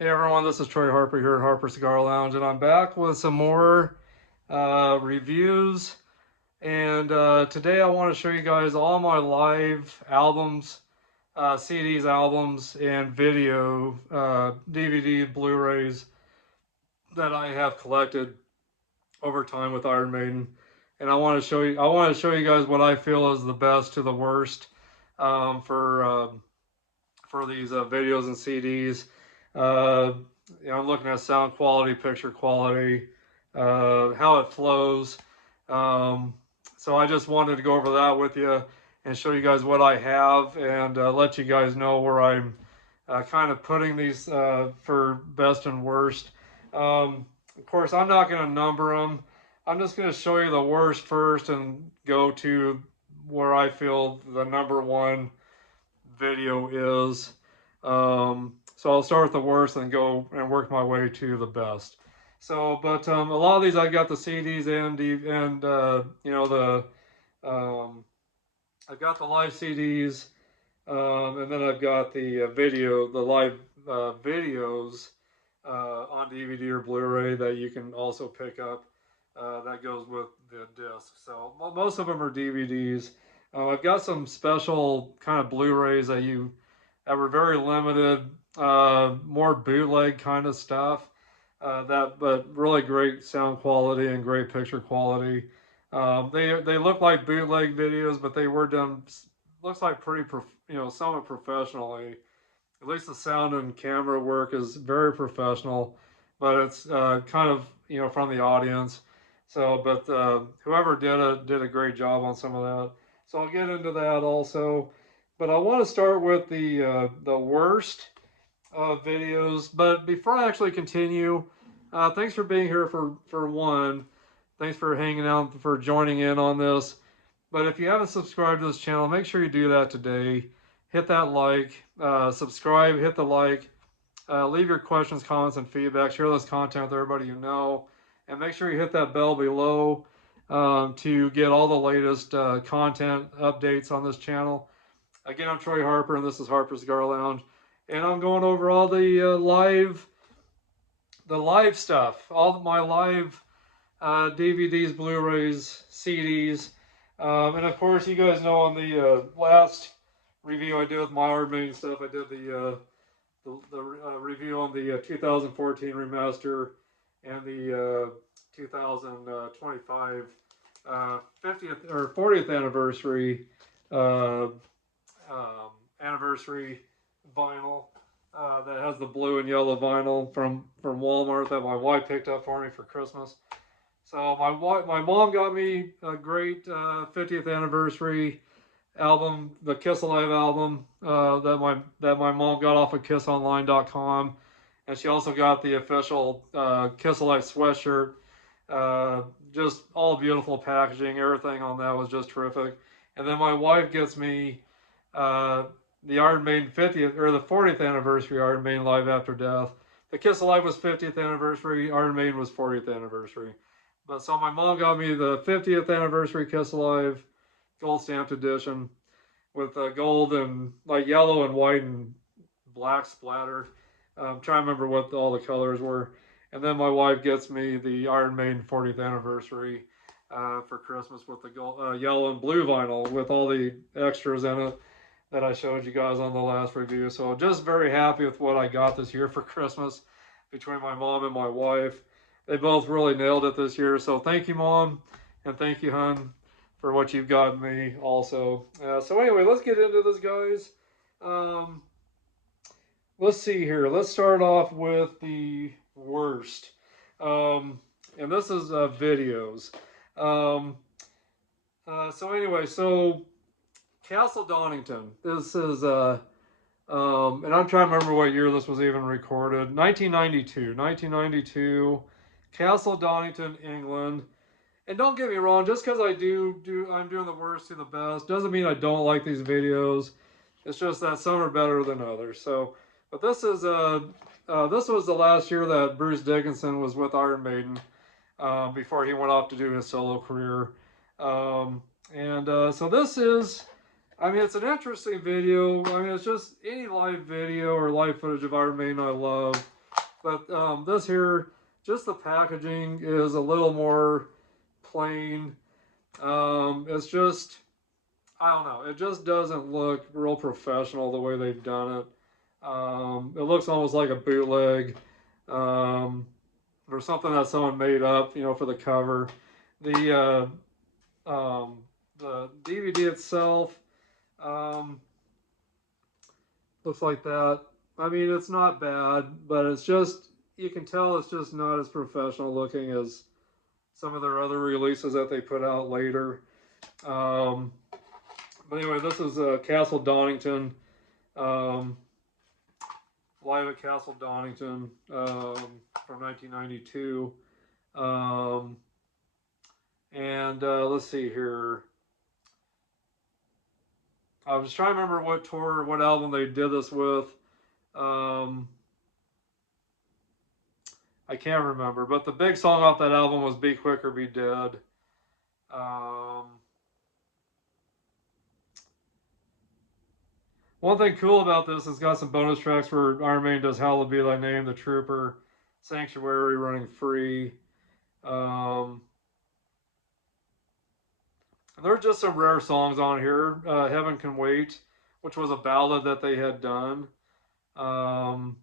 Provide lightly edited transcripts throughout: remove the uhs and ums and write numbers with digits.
Hey everyone, this is Troy Harper here at Harper Cigar Lounge, and I'm back with some more reviews. And today I want to show you guys all my live albums, CDs, albums, and video, DVD, Blu-rays that I have collected over time with Iron Maiden. And I want to show you guys what I feel is the best to the worst um, for uh, for these videos and CDs. Uh, I'm looking at sound quality, picture quality, how it flows. Um, so I just wanted to go over that with you and show you guys what I have and let you guys know where I'm kind of putting these for best and worst. Of course, I'm not going to number them. I'm just going to show you the worst first and go to where I feel the number one video is. So I'll start with the worst and go and work my way to the best. So, but a lot of these I got the CDs and I've got the live CDs, and then I've got the the live videos on DVD or Blu-ray that you can also pick up. That goes with the disc. So most of them are DVDs. I've got some special kind of Blu-rays that were very limited, more bootleg kind of stuff. But really great sound quality and great picture quality. They look like bootleg videos, but they were done. Looks like pretty, somewhat professionally. At least the sound and camera work is very professional, but it's kind of from the audience. So, but whoever did a great job on some of that. So I'll get into that also. But I want to start with the worst videos. But before I actually continue, thanks for being here for one. Thanks for hanging out, for joining in on this. But if you haven't subscribed to this channel, make sure you do that today. Hit that like, subscribe, hit the like, leave your questions, comments, and feedback. Share this content with everybody you know. And make sure you hit that bell below to get all the latest content updates on this channel. Again, I'm Troy Harper, and this is Harper's Cigar Lounge. And I'm going over all the live stuff, all my live DVDs, Blu-rays, CDs, and of course, you guys know on the last review I did with my Iron Maiden stuff, I did the review on the 2014 remaster and the 2025 50th or 40th anniversary uh, anniversary vinyl that has the blue and yellow vinyl from Walmart that my wife picked up for me for Christmas. So my mom got me a great 50th anniversary album, the Kiss Alive album that my mom got off of KissOnline.com, and she also got the official Kiss Alive sweatshirt. Just all beautiful packaging, everything on that was just terrific. And then my wife gets me the Iron Maiden 50th or the 40th anniversary Iron Maiden Live After Death. The Kiss Alive was 50th anniversary, Iron Maiden was 40th anniversary. But so my mom got me the 50th anniversary Kiss Alive gold stamped edition with gold and like yellow and white and black splatter. I'm trying to remember what all the colors were. And then my wife gets me the Iron Maiden 40th anniversary for Christmas with the gold, yellow and blue vinyl with all the extras in it that I showed you guys on the last review. So just very happy with what I got this year for Christmas between my mom and my wife. They both really nailed it this year. So thank you, Mom, and thank you, Hun, for what you've gotten me also. So anyway, let's get into this, guys. Um, let's see here. Let's start off with the worst. And this is videos. Um, so anyway, so Castle Donington. This is and I'm trying to remember what year this was even recorded. 1992. 1992. Castle Donington, England. And don't get me wrong, just because I'm doing the worst to the best doesn't mean I don't like these videos. It's just that some are better than others. So, but this is this was the last year that Bruce Dickinson was with Iron Maiden before he went off to do his solo career. So this is, I mean, it's an interesting video. I mean, it's just any live video or live footage of Iron Maiden I love. But this here, just the packaging is a little more plain. It's just, I don't know, it just doesn't look real professional the way they've done it. It looks almost like a bootleg, um, or something that someone made up, for the cover. The the DVD itself um, looks like that. I mean, it's not bad, but it's just, you can tell it's just not as professional looking as some of their other releases that they put out later. Um, but anyway, this is Castle Donington, um, live at Castle Donington from 1992. And let's see here. I was trying to remember what tour, what album they did this with. Um, I can't remember, but the big song off that album was "Be Quick or Be Dead." One thing cool about this, it's got some bonus tracks where Iron Maiden does "Hallowed Be Thy Name," "The Trooper," "Sanctuary," "Running Free." Um, there's just some rare songs on here. "Heaven Can Wait," which was a ballad that they had done. Um,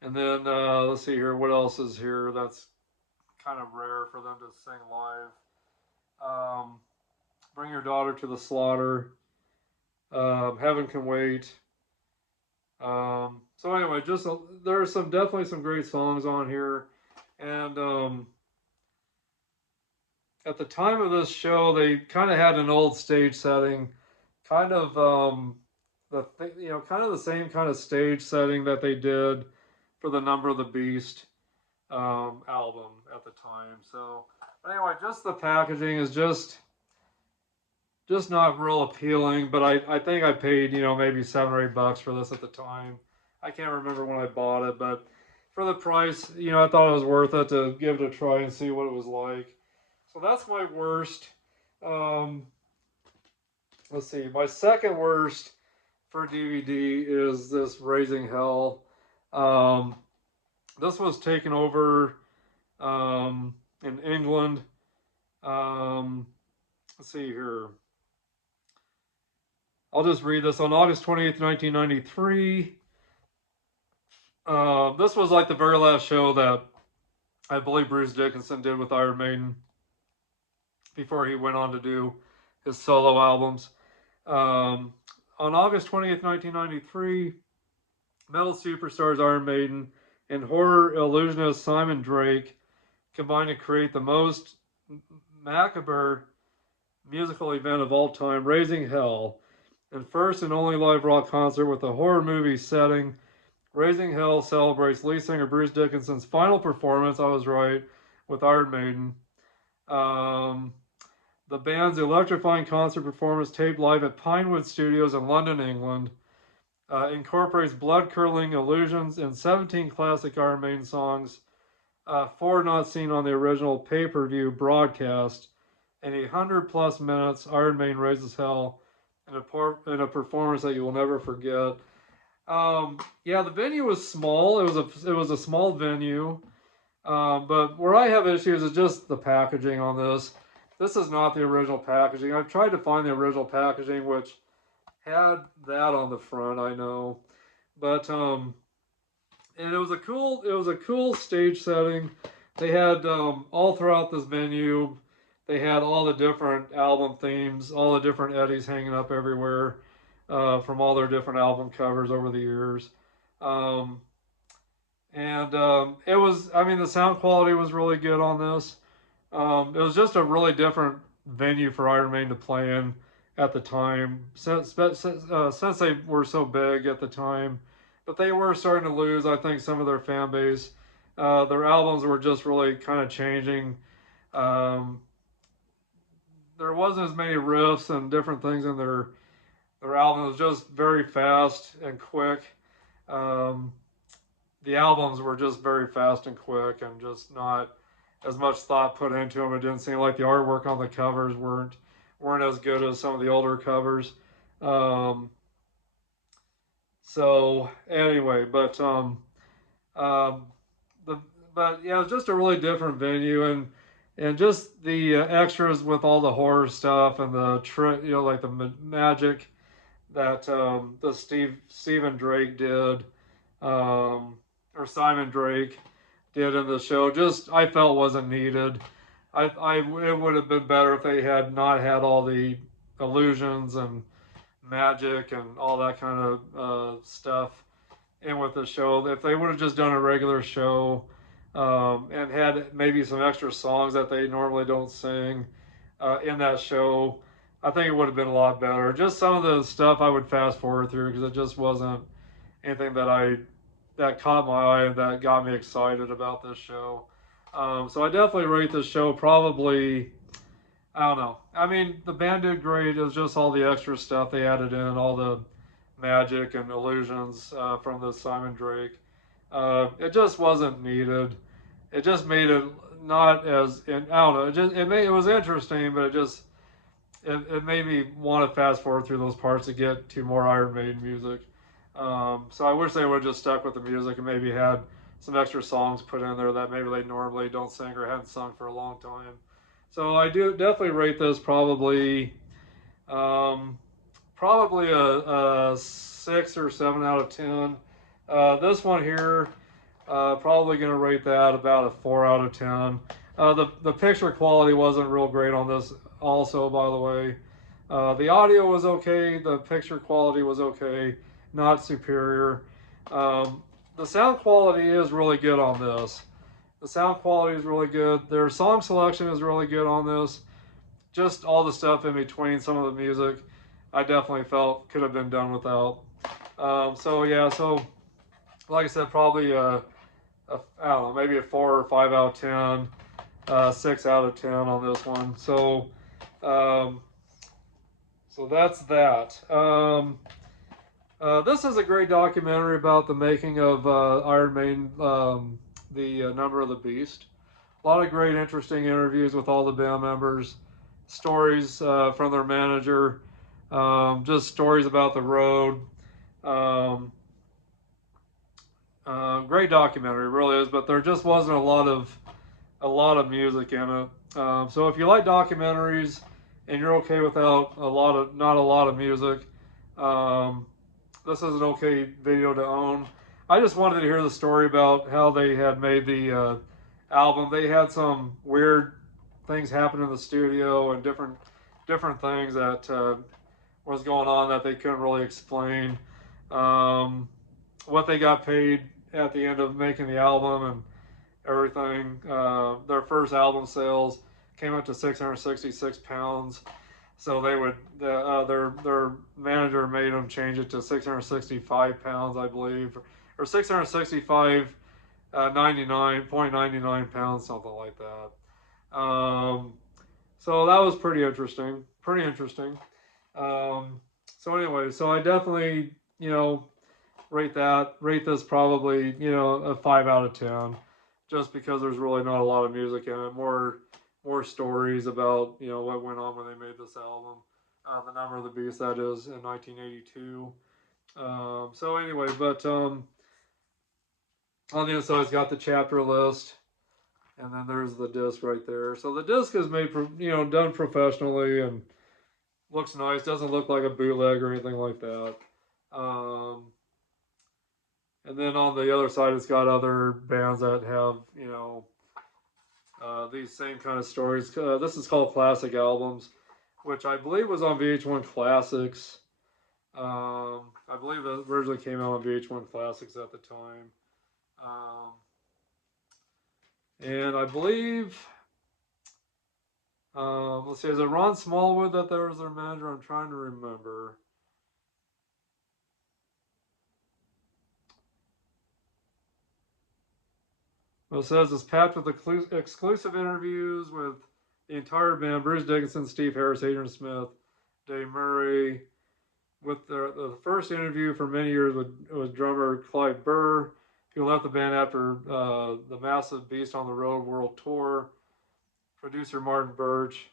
and then let's see here, what else is here that's kind of rare for them to sing live. "Bring Your Daughter to the Slaughter," "Heaven Can Wait." So anyway, there are definitely some great songs on here, and at the time of this show, they kind of had an old stage setting, kind of kind of the same kind of stage setting that they did for the Number of the Beast album at the time. So, but anyway, just the packaging is just not real appealing. But I think I paid maybe $7 or $8 for this at the time. I can't remember when I bought it, but for the price, I thought it was worth it to give it a try and see what it was like. So that's my worst. Um, let's see. My second worst for DVD is this Raising Hell. This was taken over in England. Let's see here. I'll just read this. On August 28th, 1993, this was like the very last show that I believe Bruce Dickinson did with Iron Maiden before he went on to do his solo albums. On August 20th, 1993, metal superstars Iron Maiden and horror illusionist Simon Drake combined to create the most macabre musical event of all time, Raising Hell, and first and only live rock concert with a horror movie setting. Raising Hell celebrates lead singer Bruce Dickinson's final performance, I was right, with Iron Maiden. The band's electrifying concert performance, taped live at Pinewood Studios in London, England, incorporates blood-curdling illusions and 17 classic Iron Maiden songs, 4 not seen on the original pay-per-view broadcast, and 100+ minutes. Iron Maiden Raises Hell in a performance that you will never forget. Yeah, the venue was small. It was a small venue, but where I have issues is just the packaging on this. This is not the original packaging. I've tried to find the original packaging, which had that on the front, I know, but and it was a cool stage setting. They had all throughout this venue, they had all the different album themes, all the different Eddies hanging up everywhere from all their different album covers over the years. It was, I mean, the sound quality was really good on this. It was just a really different venue for Iron Maiden to play in at the time, since they were so big at the time. But they were starting to lose, I think, some of their fan base. Their albums were just really kind of changing. There wasn't as many riffs and different things in their album. It was just very fast and quick. The albums were just very fast and quick, and just not as much thought put into them. It didn't seem like the artwork on the covers weren't as good as some of the older covers. So anyway, but Um, the but yeah, it was just a really different venue, and just the extras with all the horror stuff and the trick, like the magic that the Stephen Drake did, or Simon Drake did in the show. Just I felt wasn't needed. It would have been better if they had not had all the illusions and magic and all that kind of stuff in with the show. If they would have just done a regular show, and had maybe some extra songs that they normally don't sing in that show, I think it would have been a lot better. Just some of the stuff I would fast forward through because it just wasn't anything that caught my eye and that got me excited about this show. So I definitely rate this show probably. I don't know. I mean, the band did great. It was just all the extra stuff they added in, all the magic and illusions from the Simon Drake. It just wasn't needed. It just made it not as. I don't know. It was interesting, but it made me want to fast forward through those parts to get to more Iron Maiden music. So I wish they would have just stuck with the music and maybe had some extra songs put in there that maybe they normally don't sing or haven't sung for a long time. So I do definitely rate this um, probably a 6 or 7 out of 10. This one here, probably going to rate that about a 4 out of 10. The picture quality wasn't real great on this, also, by the way. The audio was okay, the picture quality was okay, not superior. The sound quality is really good on this. The sound quality is really good. Their song selection is really good on this. Just all the stuff in between some of the music, I definitely felt could have been done without. So yeah, so like I said, probably I don't know, maybe a 4 or 5 out of 10, 6 out of 10 on this one. Um, so that's that. This is a great documentary about the making of Iron Maiden, the Number of the Beast. A lot of great, interesting interviews with all the band members, stories from their manager, just stories about the road. Um, Great documentary, really is, but there just wasn't a lot of music in it. So if you like documentaries and you're okay without not a lot of music, um, this is an okay video to own. I just wanted to hear the story about how they had made the album. They had some weird things happen in the studio and different things that was going on that they couldn't really explain. Um, what they got paid at the end of making the album and everything. Their first album sales came up to 666 pounds. So their manager made them change it to 665 pounds, I believe, or 665 99.99 pounds, something like that. So that was pretty interesting. Pretty interesting. So anyway, so I definitely rate this probably a 5 out of 10, just because there's really not a lot of music in it. More stories about what went on when they made this album. The Number of the Beast, that is, in 1982. So anyway, but on the inside it's got the chapter list, and then there's the disc right there. So the disc is made done professionally and looks nice. Doesn't look like a bootleg or anything like that. Um, and then on the other side, it's got other bands that have these same kind of stories. This is called Classic Albums, which I believe was on VH1 Classics. I believe it originally came out on VH1 Classics at the time. And I believe, let's see, is it Ron Smallwood that there was their manager? I'm trying to remember. Well, it says it's packed with exclusive interviews with the entire band: Bruce Dickinson, Steve Harris, Adrian Smith, Dave Murray. With the first interview for many years with drummer Clive Burr, who left the band after the massive Beast on the Road World Tour. Producer Martin Birch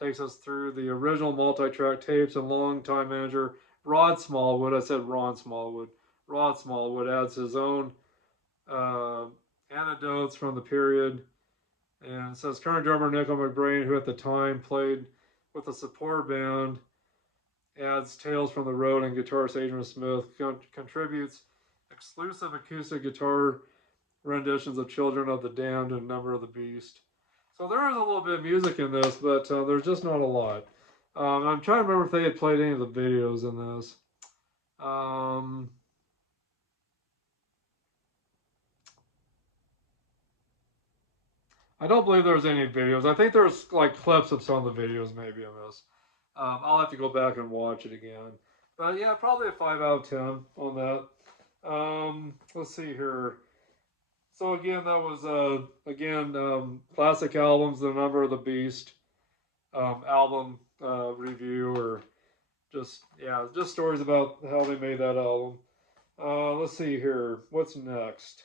takes us through the original multi-track tapes, and longtime manager Rod Smallwood, I said Ron Smallwood, Rod Smallwood adds his own uh, anecdotes from the period. And it says current drummer Nicko McBrain, who at the time played with a support band, adds Tales from the Road, and guitarist Adrian Smith contributes exclusive acoustic guitar renditions of Children of the Damned and Number of the Beast. So there is a little bit of music in this, but there's just not a lot. I'm trying to remember if they had played any of the videos in this. I don't believe there's any videos. I think there's like clips of some of the videos maybe in this. I'll have to go back and watch it again. But yeah, probably a 5 out of 10 on that. Let's see here. So again, that was classic albums, The Number of the Beast album review, or just stories about how they made that album. Let's see here. What's next?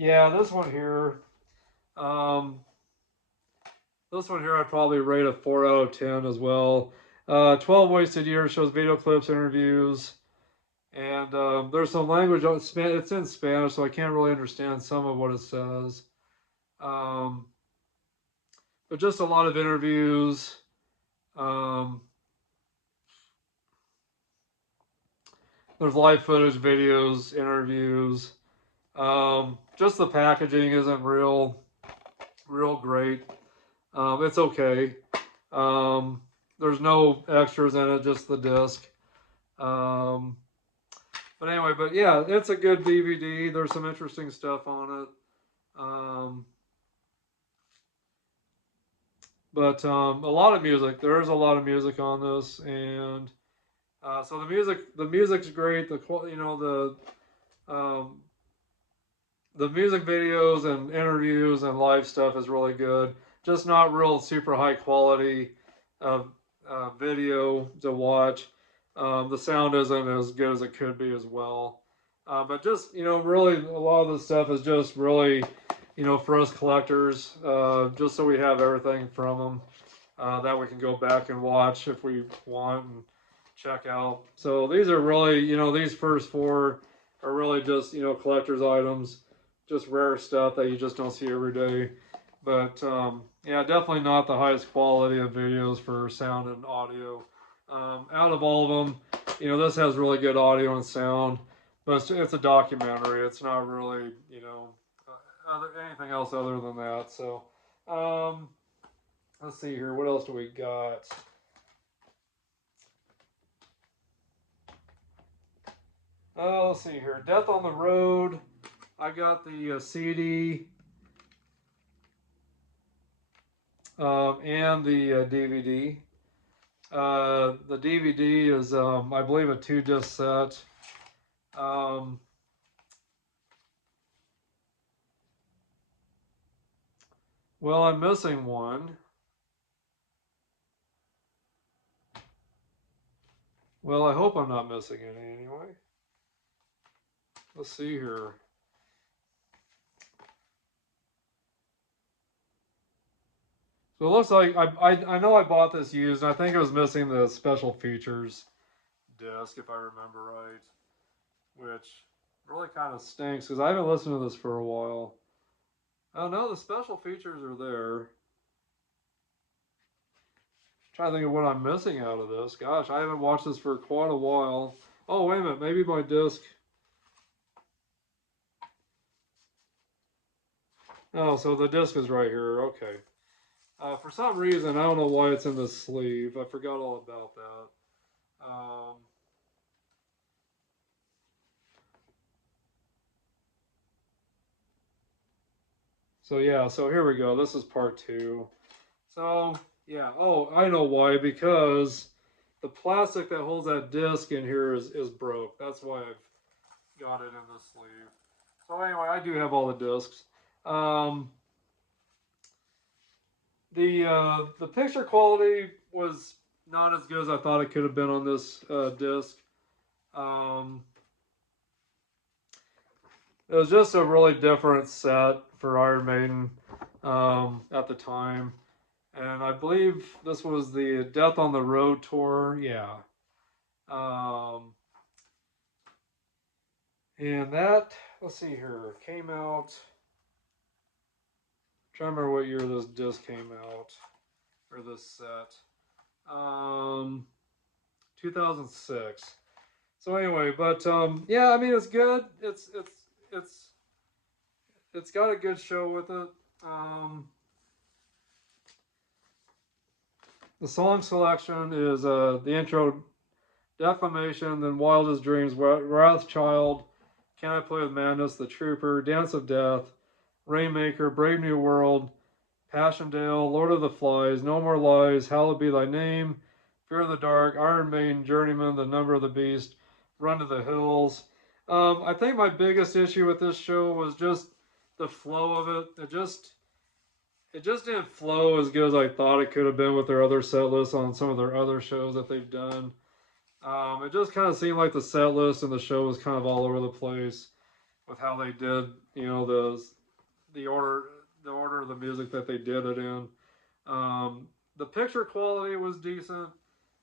Yeah, this one here. This one here I'd probably rate a 4 out of 10 as well. 12 Wasted Years shows video clips, interviews, and there's some language. It's in Spanish, so I can't really understand some of what it says. But just a lot of interviews. There's live footage, videos, interviews. Just the packaging isn't real great. It's okay. There's no extras in it, just the disc. But anyway, but yeah, it's a good DVD. There's some interesting stuff on it. But a lot of music. There is a lot of music on this, and so the music's great. The music videos and interviews and live stuff is really good. Just not real super high quality video to watch. The sound isn't as good as it could be as well. But just, really a lot of the stuff is just really, for us collectors, just so we have everything from them that we can go back and watch if we want and check out. So these are really, these first four are really just, collector's items, just rare stuff that you just don't see every day. But yeah, definitely not the highest quality of videos for sound and audio. Out of all of them, this has really good audio and sound, but it's a documentary. It's not really, anything else other than that. So, let's see here. What else do we got? Let's see here. Death on the Road. I got the CD and the DVD. The DVD is, I believe, a 2-disc set. Well, I'm missing one. Well, I hope I'm not missing any anyway. Let's see here. So it looks like I know I bought this used, and I think it was missing the special features disc, if I remember right, which really kind of stinks because I haven't listened to this for a while. Oh no, the special features are there. I'm trying to think of what I'm missing out of this. Gosh, I haven't watched this for quite a while. Oh, wait a minute, maybe my disc. Oh, so the disc is right here. Okay. For some reason, I don't know why it's in the sleeve. I forgot all about that. So yeah, so here we go. This is part 2. So yeah, oh, I know why. Because the plastic that holds that disc in here is broke. That's why I've got it in the sleeve. So anyway, I do have all the discs. The picture quality was not as good as I thought it could have been on this disc. It was just a really different set for Iron Maiden at the time. And I believe this was the Death on the Road tour. Yeah. Um, and that, let's see here, came out. I'm trying to remember what year this disc came out, or this set. 2006. So anyway, but yeah, I mean it's good. It's it's got a good show with it. The song selection is the intro, Declamation, then Wildest Dreams, Wrathchild, Can I Play with Madness, The Trooper, Dance of Death, Rainmaker, Brave New World, Passchendaele, Lord of the Flies, No More Lies, Hallowed Be Thy Name, Fear of the Dark, Iron Maiden, Journeyman, The Number of the Beast, Run to the Hills. I think my biggest issue with this show was just the flow of it. It just didn't flow as good as I thought it could have been with their other set lists on some of their other shows that they've done. It just kind of seemed like the set list and the show was kind of all over the place with how they did, the order of the music that they did it in. The picture quality was decent,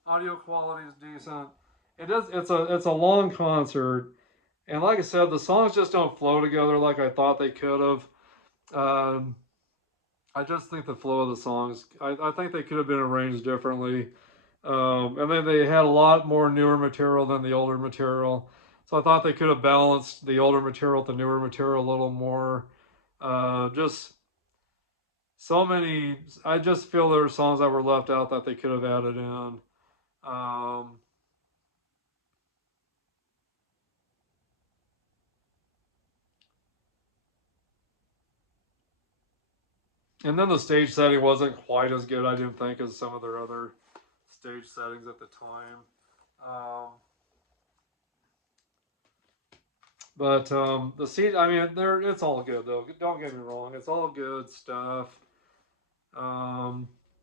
audio quality is decent. It's a long concert, and like I said, the songs just don't flow together like I thought they could have. I just think the flow of the songs, I think they could have been arranged differently. And then they had a lot more newer material than the older material. So I thought they could have balanced the older material with the newer material a little more. Just so many, I just feel there were songs that were left out that they could have added in. And then the stage setting wasn't quite as good, I didn't think, as some of their other stage settings at the time. But the seat, I mean, it's all good though. Don't get me wrong, it's all good stuff.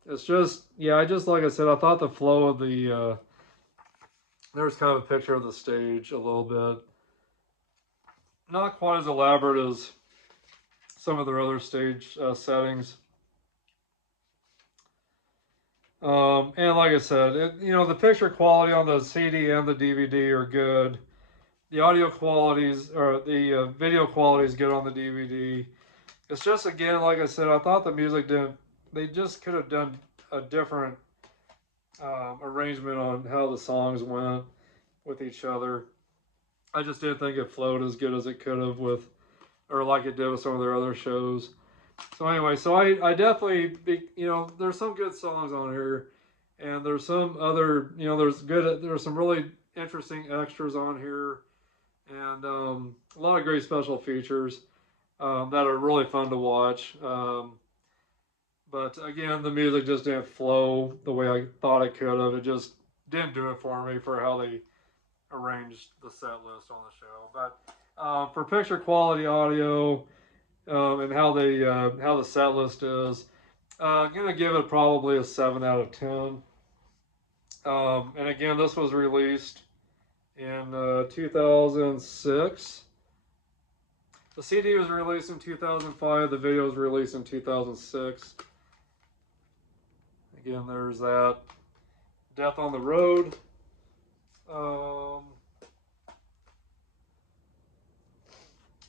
It's just, yeah, like I said, I thought the flow of the there's kind of a picture of the stage a little bit, not quite as elaborate as some of their other stage settings. And like I said, the picture quality on the CD and the DVD are good. The audio qualities or the video quality is good on the DVD. It's just, again, like I said, I thought the music didn't. They just could have done a different arrangement on how the songs went with each other. I just didn't think it flowed as good as it could have with, or like it did with some of their other shows. So anyway, so I definitely, there's some good songs on here, and there's some other, there's some really interesting extras on here, and a lot of great special features that are really fun to watch. But again, the music just didn't flow the way I thought it could have. It just didn't do it for me for how they arranged the set list on the show. But for picture quality, audio, and how the set list is, I'm gonna give it probably a 7 out of 10. And again, this was released in 2006. The CD was released in 2005. The video was released in 2006. Again, there's that. Death on the Road.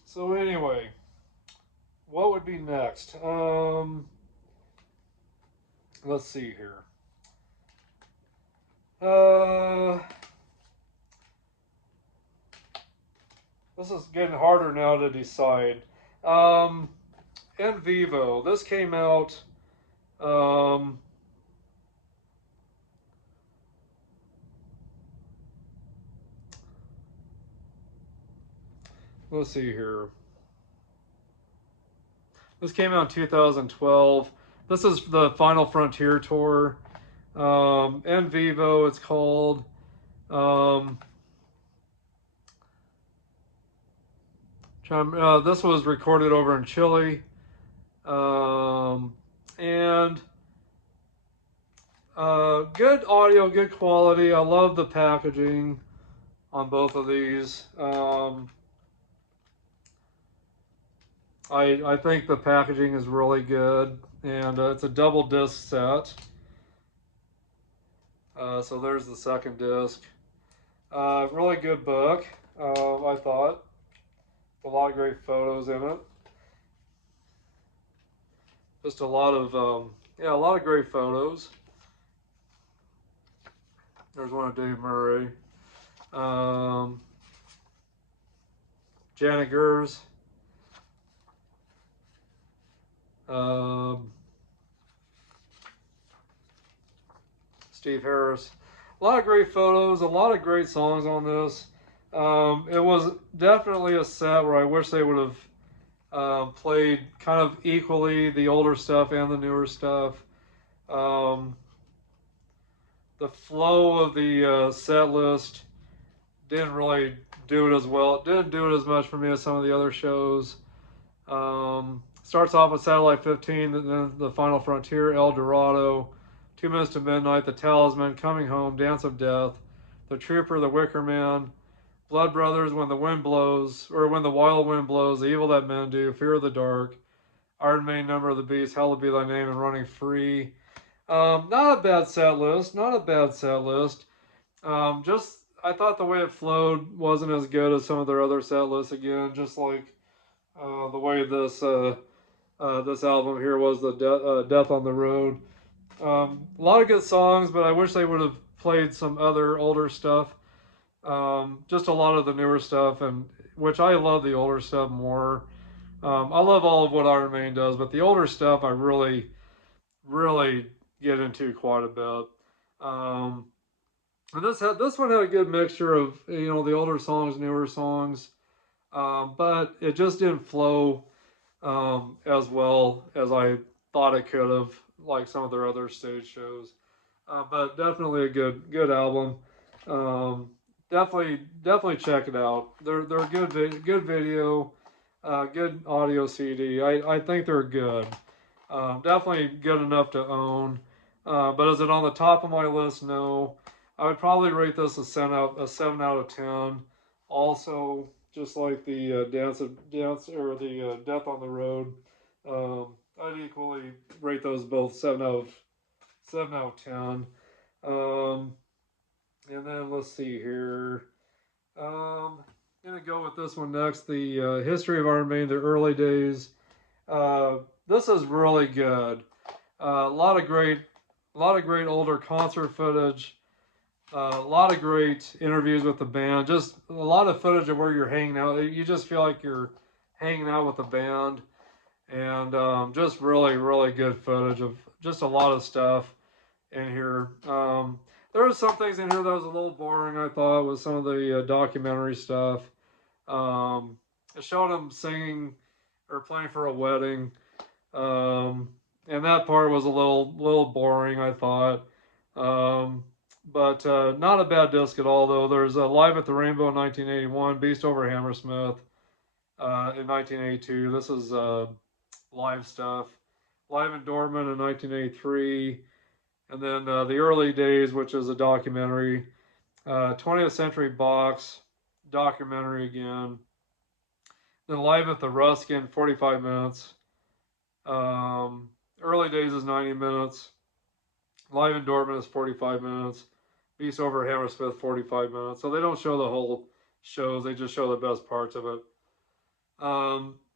So anyway, what would be next? Let's see here. This is getting harder now to decide. In Vivo, this came out. Let's see here. This came out in 2012. This is the Final Frontier tour. En Vivo, it's called. This was recorded over in Chile. And good audio, good quality. I love the packaging on both of these. I think the packaging is really good, and it's a double disc set. So there's the second disc. Really good book, I thought. A lot of great photos in it. Just a lot of, yeah, a lot of great photos. There's one of Dave Murray. Janick Gers. Steve Harris. A lot of great photos, a lot of great songs on this. It was definitely a set where I wish they would have played kind of equally the older stuff and the newer stuff. The flow of the set list didn't really do it as well. It didn't do it as much for me as some of the other shows. Starts off with Satellite 15, and then The Final Frontier, El Dorado, 2 Minutes to Midnight, The Talisman, Coming Home, Dance of Death, The Trooper, The Wicker Man, Blood Brothers, When the Wind Blows, or When the Wild Wind Blows, The Evil That Men Do, Fear of the Dark, Iron Maiden, Number of the Beast, Hallowed Be Thy Name, and Running Free. Not a bad set list. Not a bad set list. Just I thought the way it flowed wasn't as good as some of their other set lists. Again, just like the way this album here was, the Death on the Road. A lot of good songs, but I wish they would have played some other older stuff. Just a lot of the newer stuff, and which I love the older stuff more. I love all of what Iron Maiden does, but the older stuff I really, really get into quite a bit. And this one had a good mixture of, you know, the older songs, newer songs, but it just didn't flow as well as I thought it could have, like some of their other stage shows. But definitely a good album. Definitely check it out. They're a good video, good audio CD. I think they're good. Definitely good enough to own. But is it on the top of my list? No. I would probably rate this a 7 out of 10. Also, just like the Death on the Road, I'd equally rate those both 7 out of 10. And then let's see here. Gonna go with this one next. The History of Iron Maiden, the early days. This is really good. A lot of great older concert footage. A lot of great interviews with the band. Just a lot of footage of where you're hanging out. You just feel like you're hanging out with the band, and just really good footage of just a lot of stuff in here. There were some things in here that was a little boring, I thought, with some of the documentary stuff. It showed them singing or playing for a wedding, and that part was a little boring, I thought. But not a bad disc at all, though. There's Live at the Rainbow in 1981, Beast Over Hammersmith in 1982. This is live stuff. Live in Dortmund in 1983. And then The Early Days, which is a documentary. 20th Century Box, documentary again. Then Live at the Ruskin, 45 minutes. Early Days is 90 minutes. Live in Dortmund is 45 minutes. Beast Over Hammersmith, 45 minutes. So they don't show the whole shows. They just show the best parts of it.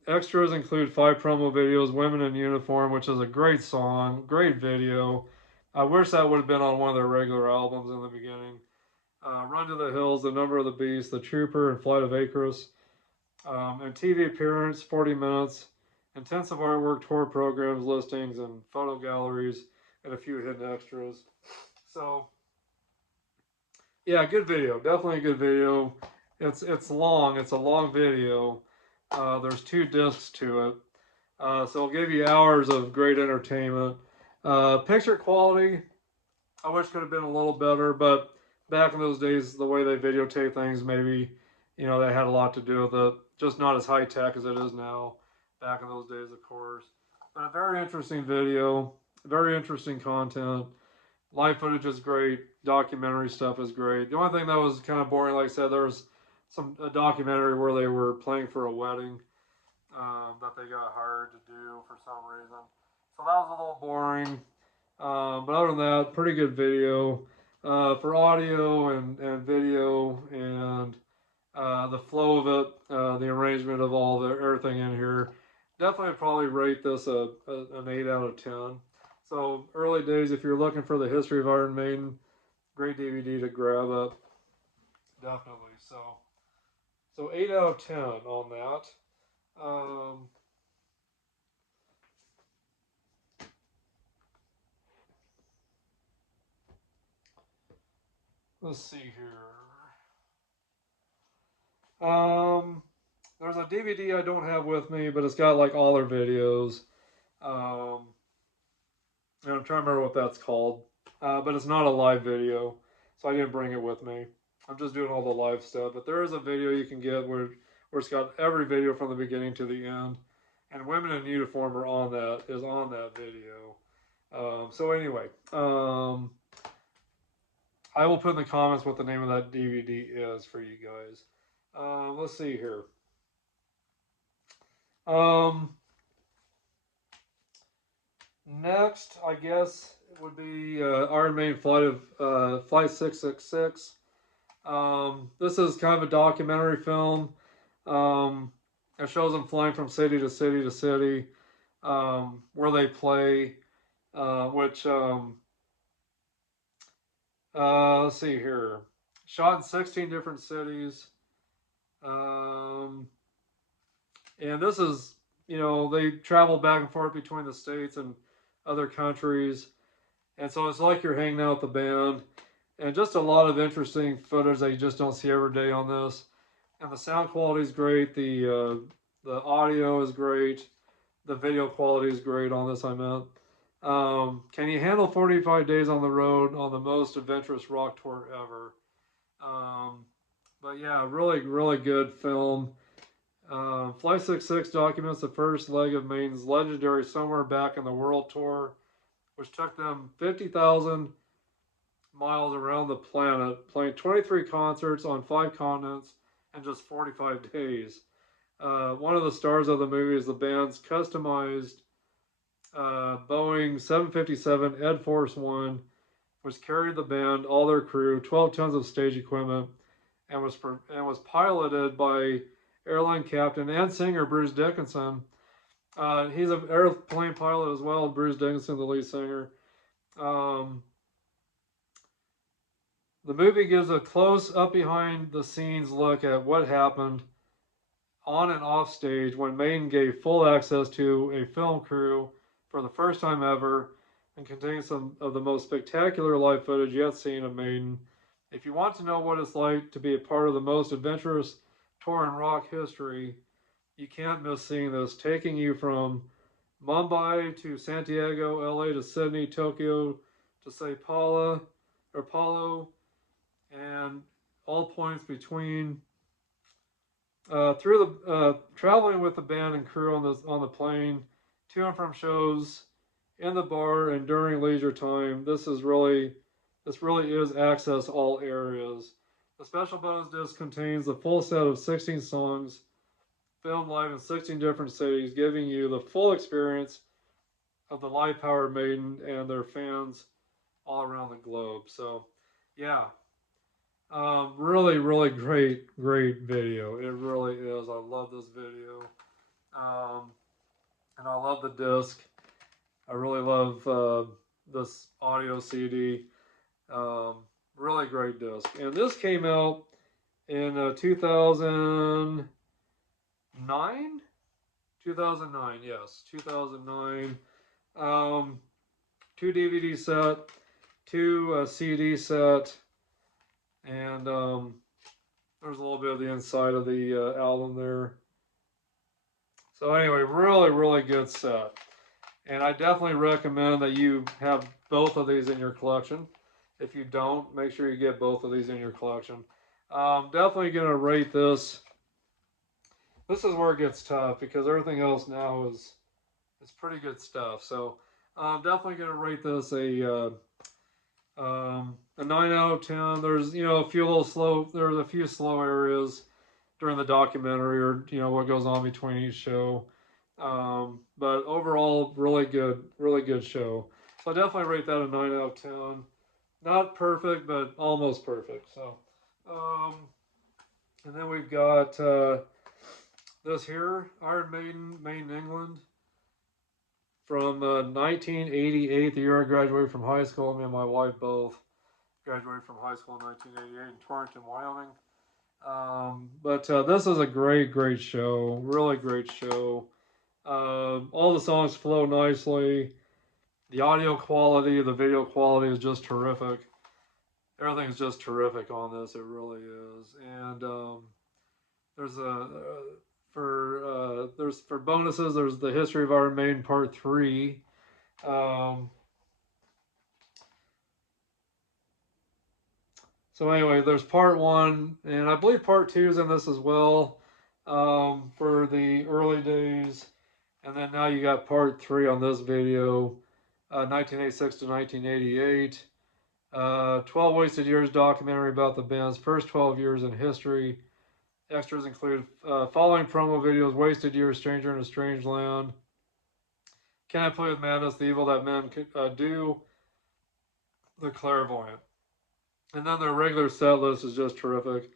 Extras include 5 promo videos, Women in Uniform, which is a great song, great video. I wish that would have been on one of their regular albums in the beginning. Run to the Hills, The Number of the Beast, The Trooper, and Flight of Icarus. And TV appearance, 40 minutes. Intensive artwork, tour programs, listings, and photo galleries, and a few hidden extras. So, yeah, good video. Definitely a good video. It's long. It's a long video. There's 2 discs to it. So it'll give you hours of great entertainment. Picture quality, I wish could have been a little better, but back in those days, the way they videotape things, maybe, you know, they had a lot to do with it. Just not as high tech as it is now. Back in those days, of course. But a very interesting video. Very interesting content. Live footage is great. Documentary stuff is great. The only thing that was kind of boring, like I said, there was a documentary where they were playing for a wedding that they got hired to do for some reason. So that was a little boring. But other than that, pretty good video. for audio and video and the flow of it, the arrangement of all the everything in here. Definitely probably rate this an 8 out of 10. So early days, if you're looking for the history of Iron Maiden, great DVD to grab up. Definitely. So 8 out of 10 on that. Let's see here. There's a DVD I don't have with me, but it's got like all their videos. Um, and I'm trying to remember what that's called. But it's not a live video, so I didn't bring it with me. I'm just doing all the live stuff. But there is a video you can get where it's got every video from the beginning to the end, and Women in Uniform are on that video. So anyway, I will put in the comments what the name of that DVD is for you guys. Let's see here. Next, I guess it would be Iron Maiden Flight 666. This is kind of a documentary film. It shows them flying from city to city to city, where they play, which let's see here. Shot in 16 different cities. And this is, they travel back and forth between the States and other countries. And so it's like you're hanging out with the band. And just a lot of interesting footage that you just don't see every day on this. And the sound quality is great. The audio is great. The video quality is great on this, I meant. Can you handle 45 days on the road on the most adventurous rock tour ever? But yeah, really, really good film. Flight 66 documents the first leg of Maiden's legendary Somewhere Back in the World tour, which took them 50,000 miles around the planet, playing 23 concerts on 5 continents in just 45 days. One of the stars of the movie is the band's customized Boeing 757 Ed Force One, which carried the band, all their crew, 12 tons of stage equipment, and was piloted by airline captain and singer Bruce Dickinson. He's an airplane pilot as well, Bruce Dickinson, the lead singer. The movie gives a close up behind the scenes look at what happened on and off stage when Maiden gave full access to a film crew for the first time ever, and contains some of the most spectacular live footage yet seen of Maiden. If you want to know what it's like to be a part of the most adventurous tour in rock history, you can't miss seeing this, taking you from Mumbai to Santiago, LA to Sydney, Tokyo to Sao Paulo, and all points between. Through the traveling with the band and crew on the plane, to and from shows, in the bar, and during leisure time. This really is access all areas. The special bonus disc contains the full set of 16 songs, filmed live in 16 different cities, giving you the full experience of the live-powered Maiden and their fans all around the globe. So, yeah. Really, really great video. It really is. I love this video. And I love the disc. I really love this audio CD. Really great disc. And this came out in 2009? 2009, yes. 2009. 2 DVD set, 2 CD set. And there's a little bit of the inside of the album there. So anyway, really, really good set. And I definitely recommend that you have both of these in your collection. If you don't, make sure you get both of these in your collection. Definitely going to rate this. This is where it gets tough because everything else now is pretty good stuff. So I'm definitely going to rate this a 9 out of 10. There's a few little slow. There's a few slow areas during the documentary, or what goes on between each show. But overall, really good show. So I definitely rate that a 9 out of 10. not perfect, but almost perfect. So, um, and then we've got this here, Iron Maiden, Maiden, England, from 1988, the year I graduated from high school. Me and my wife both graduated from high school in 1988 in Torrington, Wyoming. But this is a great, great show. Really great show. All the songs flow nicely. The audio quality, the video quality is just terrific. Everything's just terrific on this. It really is. And there's a there's for bonuses. There's the history of Iron Maiden Part 3. Um, so anyway, there's Part 1, and I believe Part 2 is in this as well, for the early days. And then now you got Part 3 on this video, 1986 to 1988. 12 Wasted Years documentary about the band's first 12 years in history. Extras include following promo videos: Wasted Years, Stranger in a Strange Land, Can I Play with Madness, The Evil That Men Do, The Clairvoyant. And then their regular set list is just terrific.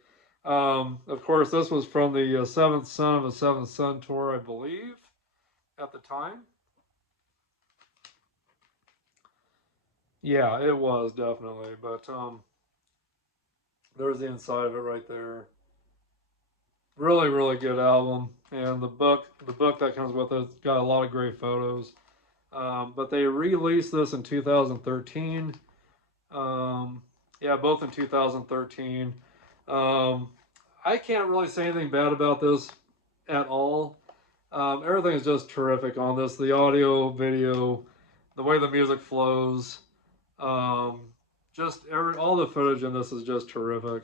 Of course, this was from the Seventh Son of a Seventh Son tour, I believe, at the time. Yeah, it was definitely. But there's the inside of it right there. Really, really good album. And the book that comes with it's got a lot of great photos. But they released this in 2013. Yeah, both in 2013. I can't really say anything bad about this at all. Everything is just terrific on this. The audio, video, the way the music flows, just all the footage in this is just terrific.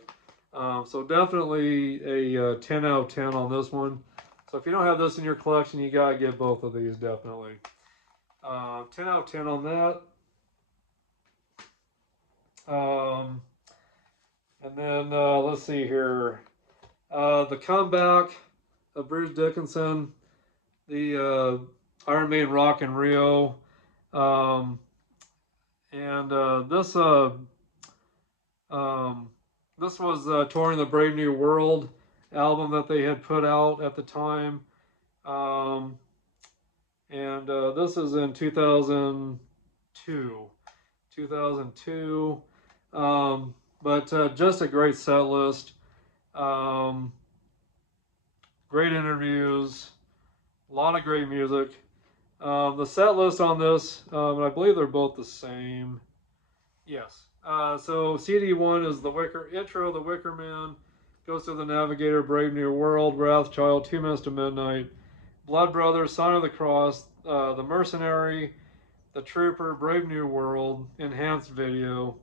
So definitely a 10 out of 10 on this one. So if you don't have this in your collection, you gotta get both of these definitely. 10 out of 10 on that. And then let's see here. The comeback of Bruce Dickinson, the Iron Maiden Rock in Rio, and this was touring the Brave New World album that they had put out at the time, and this is in 2002. 2002. But just a great set list. Great interviews. A lot of great music. The set list on this, and I believe they're both the same. Yes. So CD1 is the intro, The Wicker Man, Ghost of the Navigator, Brave New World, Wrathchild, 2 Minutes to Midnight, Blood Brothers, Sign of the Cross, The Mercenary, The Trooper, Brave New World, Enhanced Video.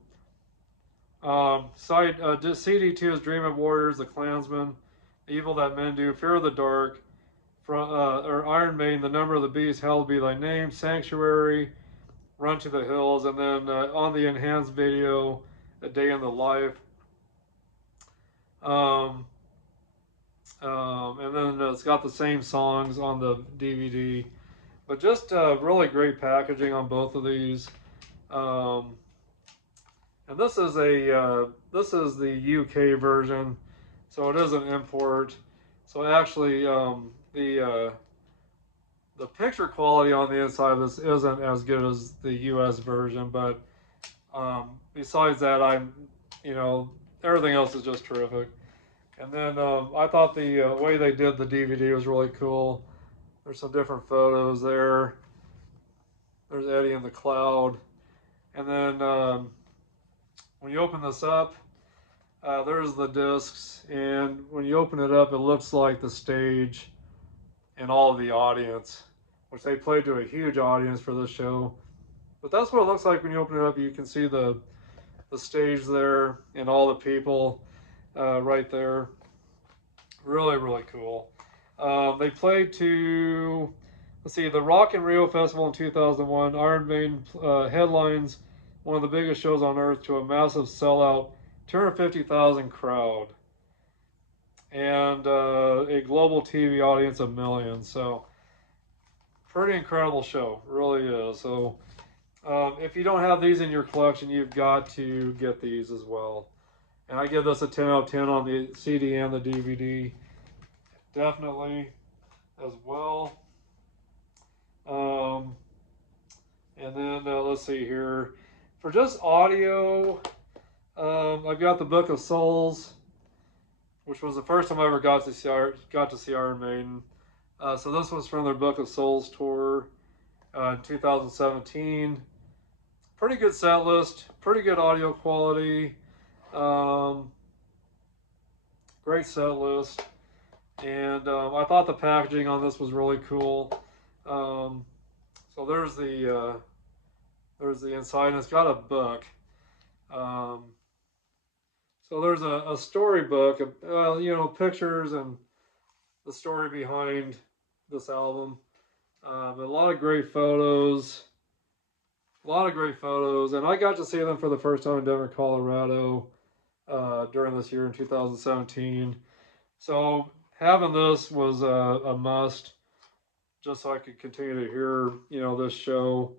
CD2 is Dream of Warriors, The Klansman, The Evil That Men Do, Fear of the Dark, or Iron Maiden, The Number of the Beast, Hallowed Be Thy Name, Sanctuary, Run to the Hills, and then on the enhanced video, A Day in the Life. And then it's got the same songs on the DVD, but just really great packaging on both of these. And this is the UK version, so it is an import. So actually, the picture quality on the inside of this isn't as good as the US version, but besides that, everything else is just terrific. And then I thought the way they did the DVD was really cool. There's some different photos there. There's Eddie in the cloud. And then when you open this up, there's the discs. And when you open it up, it looks like the stage and all of the audience, which they played to a huge audience for this show. But that's what it looks like when you open it up. You can see the stage there and all the people right there. Really, really cool. They played to, let's see, the Rock in Rio Festival in 2001. Iron Maiden headlines one of the biggest shows on earth to a massive sellout, 250,000 crowd, and a global TV audience of millions. So, pretty incredible show, really is. So, If you don't have these in your collection, you've got to get these as well. And I give this a 10 out of 10 on the CD and the DVD. Definitely as well. And then let's see here. For just audio, I've got the Book of Souls, which was the first time I ever got to see Iron Maiden. So this was from their Book of Souls tour in 2017. Pretty good set list, pretty good audio quality, great set list, and I thought the packaging on this was really cool. So there's the inside, and it's got a book. So there's a storybook, you know, pictures and the story behind this album. A lot of great photos. A lot of great photos, and I got to see them for the first time in Denver, Colorado, during this year in 2017. So having this was a must, just so I could continue to hear, you know, this show,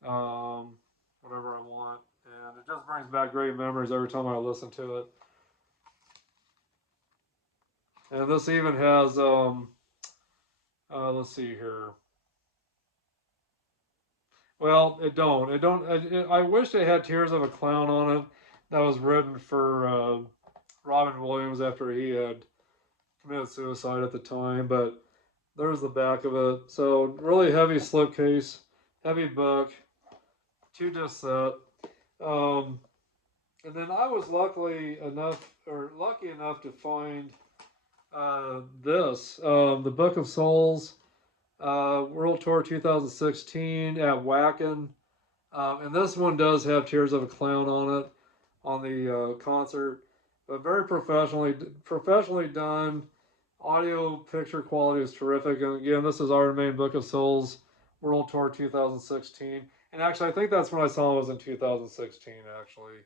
whatever I want, and it just brings back great memories every time I listen to it. And this even has, let's see here. Well, I wish they had Tears of a Clown on it. That was written for Robin Williams after he had committed suicide at the time. But there's the back of it. So really heavy slipcase, heavy book, 2-disc set. And then I was lucky enough to find this, the Book of Souls. World Tour 2016 at Wacken. And this one does have Tears of a Clown on it, on the concert. But very professionally done. Audio picture quality is terrific. And again, this is Iron Maiden Book of Souls World Tour 2016. And actually, I think that's when I saw him was in 2016, actually.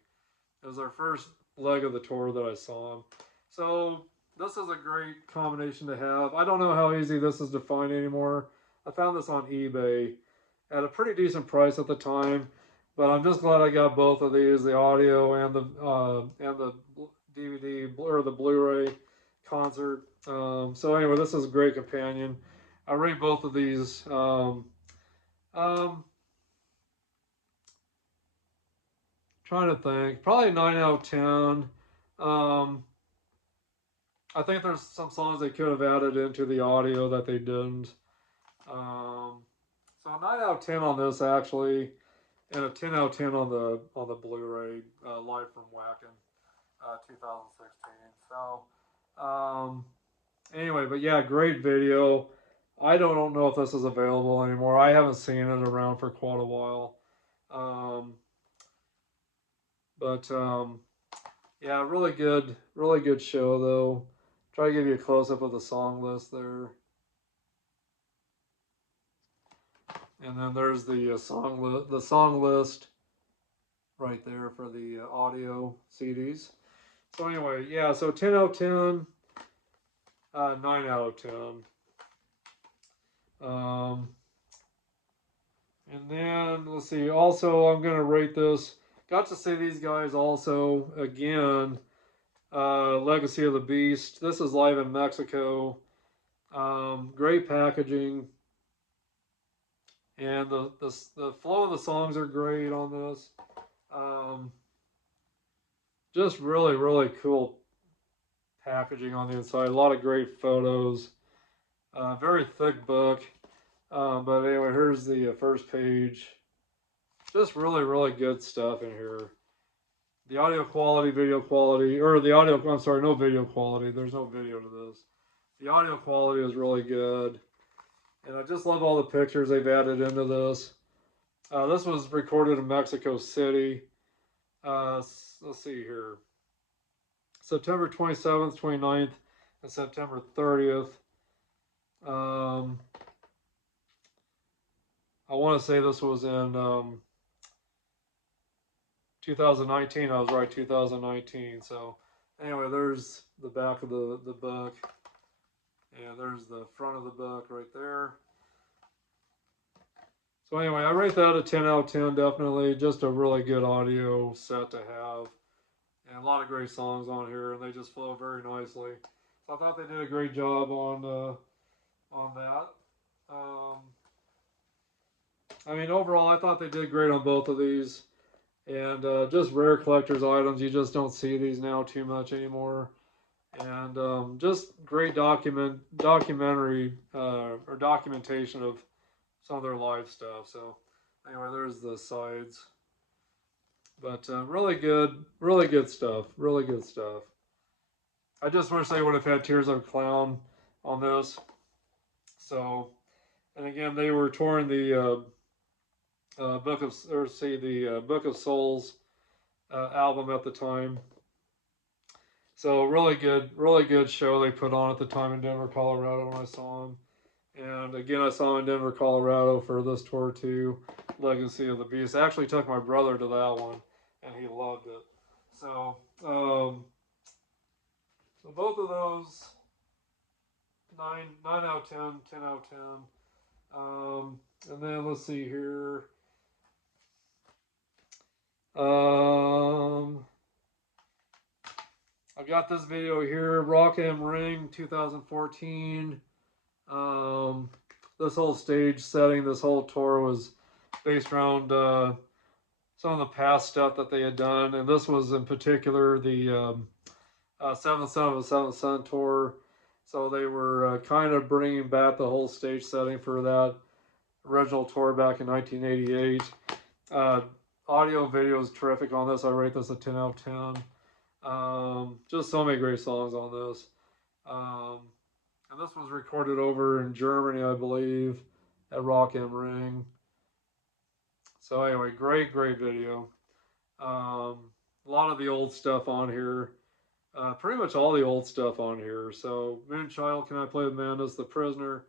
It was our first leg of the tour that I saw him. So this is a great combination to have. I don't know how easy this is to find anymore. I found this on eBay at a pretty decent price at the time, but I'm just glad I got both of these, the audio and the DVD or the Blu-ray concert. So anyway, this is a great companion. I rate both of these. Trying to think, probably 9 out of 10. I think there's some songs they could have added into the audio that they didn't. So a 9 out of 10 on this actually, and a 10 out of 10 on the Blu-ray live from Wacken, 2016. So anyway, but yeah, great video. I don't know if this is available anymore. I haven't seen it around for quite a while. Yeah, really good show though. Try to give you a close-up of the song list there. And then there's the song list right there for the audio CDs. So anyway, yeah, so 10 out of 10, 9 out of 10. And then, let's see, also I'm going to rate this. Got to see these guys also again. Legacy of the Beast. This is live in Mexico. Great packaging. And the flow of the songs are great on this. Just really cool packaging on the inside. A lot of great photos. Very thick book. But anyway, here's the first page. Just really good stuff in here. The audio quality, video quality, or the audio, I'm sorry, no video quality. There's no video to this. The audio quality is really good. And I just love all the pictures they've added into this. This was recorded in Mexico City. Let's see here. September 27th, 29th, and September 30th. I want to say this was in 2019. I was right, 2019. So anyway, there's the back of the book. And there's the front of the book right there. So anyway, I rate that a 10 out of 10, definitely. Just a really good audio set to have. And a lot of great songs on here, and they just flow very nicely. So I thought they did a great job on that. Um, I mean, overall, I thought they did great on both of these. And just rare collector's items. You just don't see these now too much anymore. And just great documentary or documentation of some of their live stuff. So anyway, there's the sides. But really good stuff. Really good stuff. I just wish they would have had Tears of a Clown on this. So, and again, they were touring the Book of Souls album at the time. So really good show they put on at the time in Denver, Colorado when I saw them. And again, I saw them in Denver, Colorado for this tour too, Legacy of the Beast. I actually took my brother to that one, and he loved it. So, so both of those, 9 out of 10, 10 out of 10. And then let's see here. I've got this video here, Rock M Ring 2014. This whole stage setting, this whole tour was based around some of the past stuff that they had done, and this was in particular the Seventh Son of a Seventh Son tour. So they were kind of bringing back the whole stage setting for that original tour back in 1988. Audio video is terrific on this. I rate this a 10 out of 10. Just so many great songs on this. And this was recorded over in Germany, I believe, at Rock am Ring. So anyway, great video. A lot of the old stuff on here. Pretty much all the old stuff on here. So Moonchild, Can I Play with Madness, The Prisoner,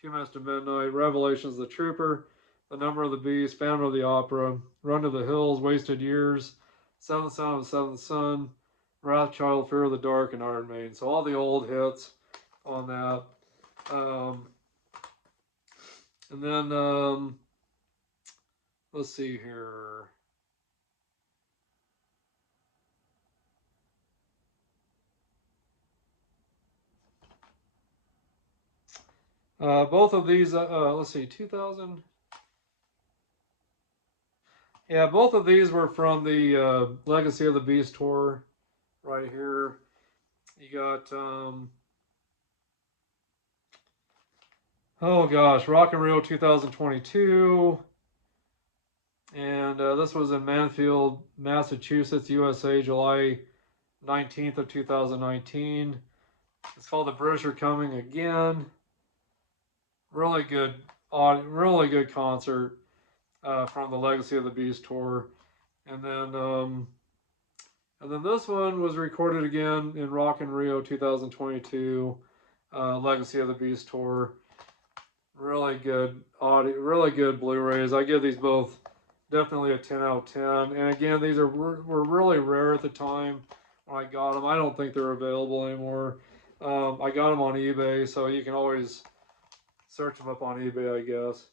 2 Minutes to Midnight, Revelations, The Trooper, The Number of the Beast, Phantom of the Opera, Run to the Hills, Wasted Years, Seventh Son of the Seventh Son, Wrathchild, Fear of the Dark, and Iron Maiden. So all the old hits on that. And then let's see here. Both of these, let's see, 2000. Yeah, both of these were from the Legacy of the Beast tour right here. You got, oh gosh, Rock in Rio 2022. And this was in Mansfield, Massachusetts, USA, July 19th of 2019. It's called The British Are Coming Again. Really good concert from the Legacy of the Beast tour. And then this one was recorded again in Rock in Rio 2022, Legacy of the Beast tour. Really good audio, really good Blu-rays. I give these both definitely a 10 out of 10. And again, these were really rare at the time when I got them. I don't think they're available anymore. I got them on eBay, so you can always search them up on eBay, I guess.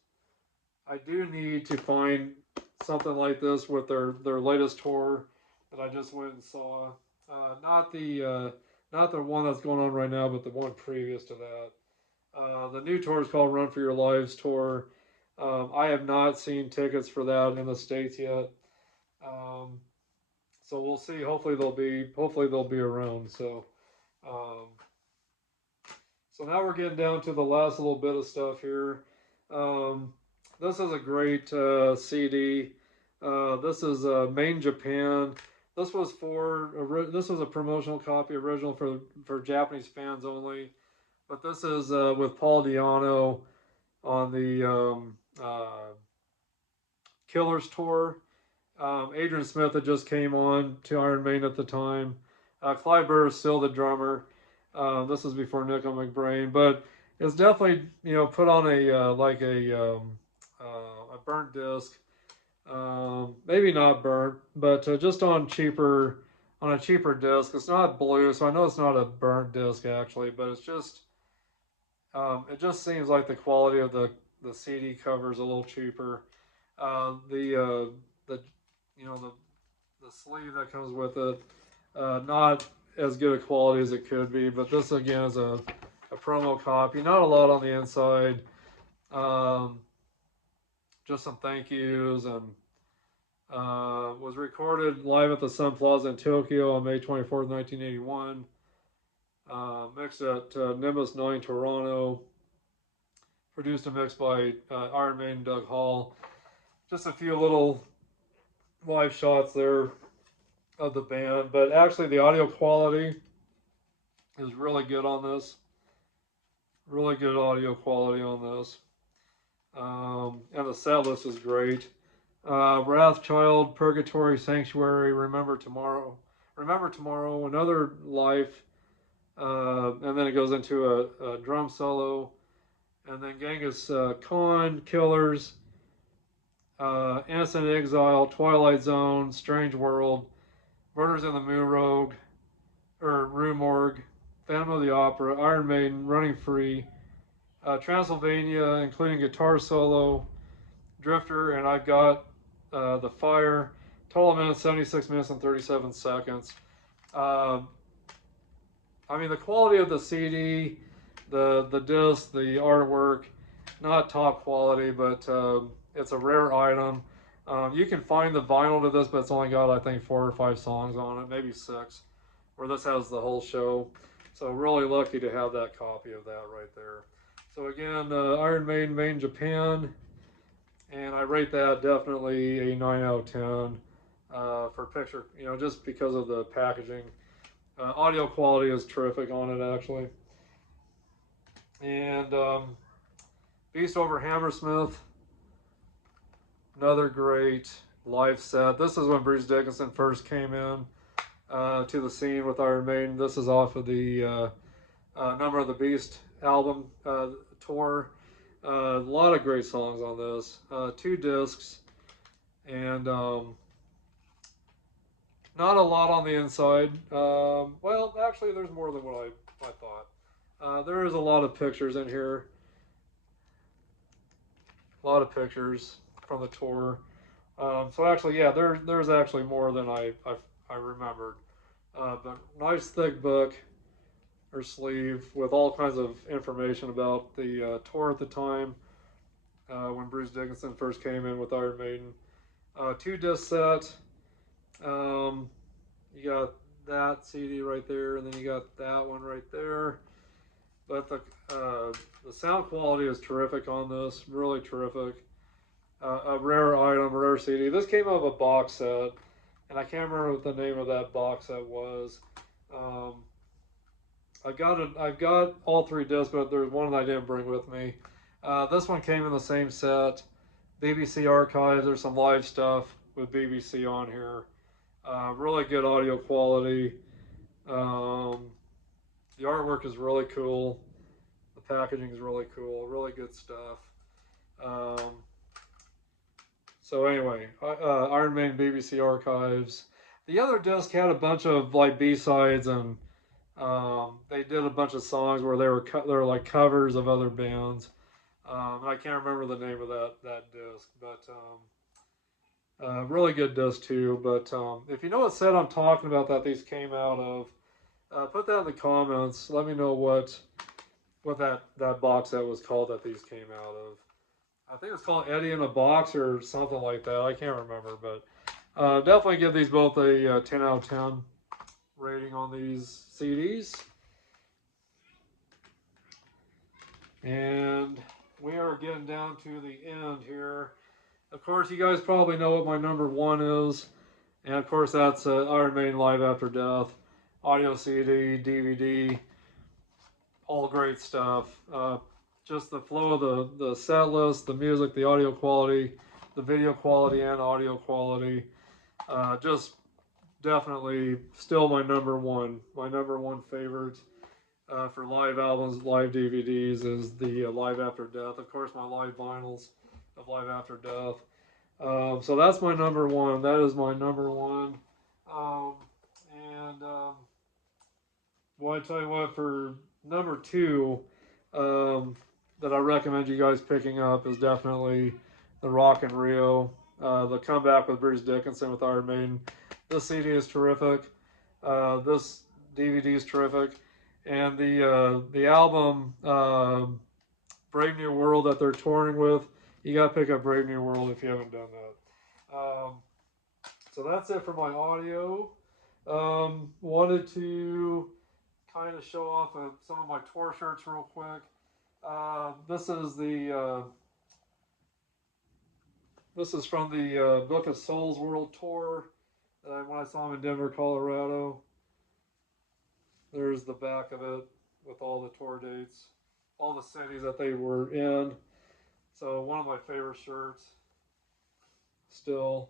I do need to find something like this with their latest tour that I just went and saw. Not the one that's going on right now, but the one previous to that. The new tour is called Run for Your Lives tour. I have not seen tickets for that in the States yet. So we'll see. Hopefully they'll be around. So so now we're getting down to the last little bit of stuff here. This is a great CD. This is Made in Japan. This was a promotional copy, original for Japanese fans only. But this is with Paul Di'Anno on the Killers tour. Adrian Smith had just came on to Iron Maiden at the time. Clive Burr is still the drummer. This is before Nicko McBrain, but it's definitely put on a burnt disc. Maybe not burnt, but just on a cheaper disc. It's not blue, so I know it's not a burnt disc actually, but it's just it just seems like the quality of the the CD cover is a little cheaper. The you know the sleeve that comes with it, not as good a quality as it could be, but this again is a promo copy. Not a lot on the inside. Um, just some thank yous, and was recorded live at the Sun Plaza in Tokyo on May 24th, 1981. Mixed at Nimbus 9 Toronto. Produced and mixed by Iron Maiden Doug Hall. Just a few little live shots there of the band, but actually the audio quality is really good on this. Really good audio quality on this. And the set list is great. Wrathchild, Purgatory, Sanctuary, Remember Tomorrow, Another Life, and then it goes into a drum solo, and then Genghis Khan, Killers, Innocent Exile, Twilight Zone, Strange World, Murders in the Rue Morgue, Phantom of the Opera, Iron Maiden, Running Free, Transylvania, including guitar solo, Drifter, and I've got The Fire. Total minutes, 76 minutes and 37 seconds. I mean, the quality of the CD, the disc, the artwork, not top quality, but it's a rare item. You can find the vinyl to this, but it's only got, I think, 4 or 5 songs on it, maybe 6, where this has the whole show. So really lucky to have that copy of that right there. So again, Iron Maiden, made in Japan, and I rate that definitely a 9 out of 10 for picture, just because of the packaging. Audio quality is terrific on it, actually. And Beast Over Hammersmith, another great live set. This is when Bruce Dickinson first came in to the scene with Iron Maiden. This is off of the Number of the Beast album tour. A lot of great songs on this. 2 discs, and not a lot on the inside. Well, actually, there's more than what I thought. There is a lot of pictures in here. A lot of pictures from the tour. So actually, yeah, there's actually more than I remembered. But nice thick book or sleeve with all kinds of information about the tour at the time when Bruce Dickinson first came in with Iron Maiden. 2 disc set. You got that CD right there, and then you got that one right there. But the sound quality is terrific on this, really terrific. A rare item, rare CD. This came out of a box set, and I can't remember what the name of that box set was. I've got all 3 discs, but there's one that I didn't bring with me. This one came in the same set. BBC Archives. There's some live stuff with BBC on here. Really good audio quality. The artwork is really cool. The packaging is really cool. Really good stuff. So anyway, Iron Maiden BBC Archives. The other disc had a bunch of like B-sides, and they did a bunch of songs where they were like covers of other bands. I can't remember the name of that disc, but really good disc too. But if you know what set I'm talking about that these came out of, put that in the comments. Let me know what that box set was called that these came out of. I think it's called Eddie in a Box or something like that. I can't remember, but definitely give these both a 10 out of 10 rating on these CDs. And we are getting down to the end here. Of course, you guys probably know what my number 1 is. And of course, that's Iron Maiden Live After Death. Audio CD, DVD, all great stuff. Just the flow of the set list, the music, the audio quality, the video quality and audio quality. Just definitely still my number 1. My number 1 favorite for live albums, live DVDs is the Live After Death. Of course, my live vinyls of Live After Death. So that's my number 1. That is my number 1. Well, I tell you what, for number 2, that I recommend you guys picking up is definitely the Rock and Rio, the comeback with Bruce Dickinson with Iron Maiden. This CD is terrific. This DVD is terrific, and the album Brave New World that they're touring with, you gotta pick up Brave New World if you haven't done that. So that's it for my audio. Wanted to kind of show off some of my tour shirts real quick. This is from the Book of Souls World Tour when I saw them in Denver, Colorado. There's the back of it with all the tour dates, all the cities that they were in. So one of my favorite shirts still.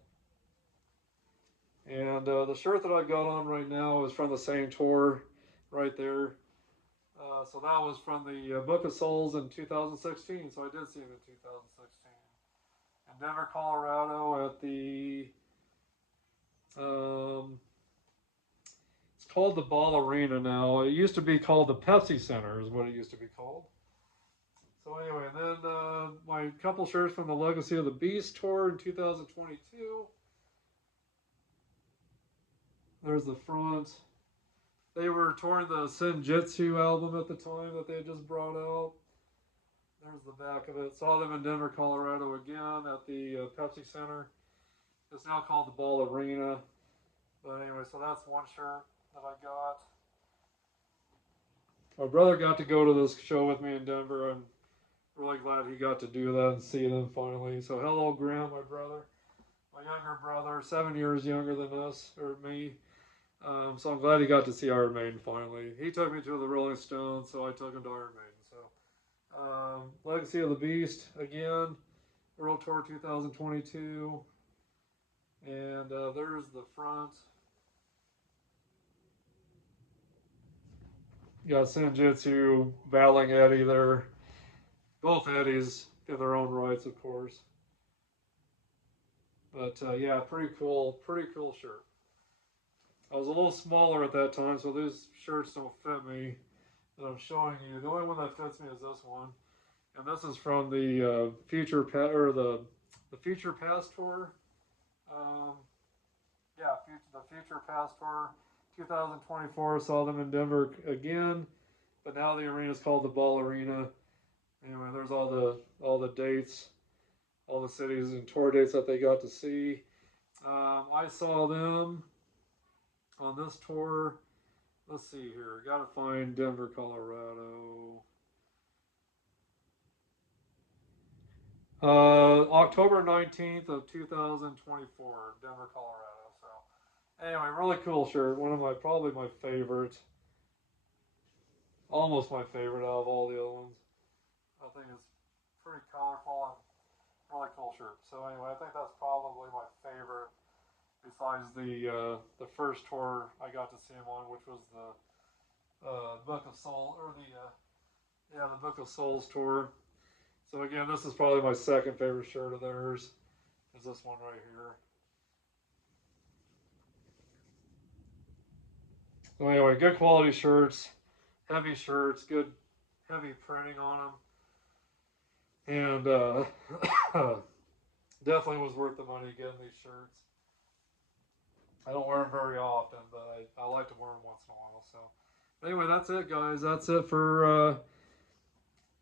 And the shirt that I've got on right now is from the same tour right there. So that was from the Book of Souls in 2016. So I did see him in 2016. In Denver, Colorado at the, it's called the Ball Arena now. It used to be called the Pepsi Center is what it used to be called. So anyway, and then my couple shirts from the Legacy of the Beast tour in 2022. There's the front. They were touring the Senjutsu album at the time that they had just brought out. There's the back of it. Saw them in Denver, Colorado again at the Pepsi Center. It's now called the Ball Arena. But anyway, so that's one shirt that I got. My brother got to go to this show with me in Denver. I'm really glad he got to do that and see them finally. So hello, Grant, my brother. My younger brother, 7 years younger than us, or me. So I'm glad he got to see Iron Maiden finally. He took me to the Rolling Stones, so I took him to Iron Maiden. So Legacy of the Beast again, World Tour 2022, and there's the front. You got Senjutsu battling Eddie there. Both Eddies in their own rights, of course. But yeah, pretty cool shirt. I was a little smaller at that time, so these shirts don't fit me that I'm showing you. The only one that fits me is this one, and this is from the Future Past tour. Yeah, the Future Past tour, 2024. Saw them in Denver again, but now the arena is called the Ball Arena. Anyway, there's all the dates, all the cities and tour dates that they got to see. I saw them on this tour. Let's see here. Got to find Denver, Colorado. October 19th of 2024, Denver, Colorado. So anyway, really cool shirt. One of probably my favorite. Almost my favorite out of all the other ones. I think it's pretty colorful and really cool shirt. So anyway, I think that's probably my favorite. Besides the first tour I got to see him on, which was the Book of Souls, or the Book of Souls tour. So again, this is probably my second favorite shirt of theirs. Is this one right here. So anyway, good quality shirts, heavy shirts, good heavy printing on them, and definitely was worth the money getting these shirts. I don't wear them very often, but I like to wear them once in a while. So anyway, that's it, guys. That's it for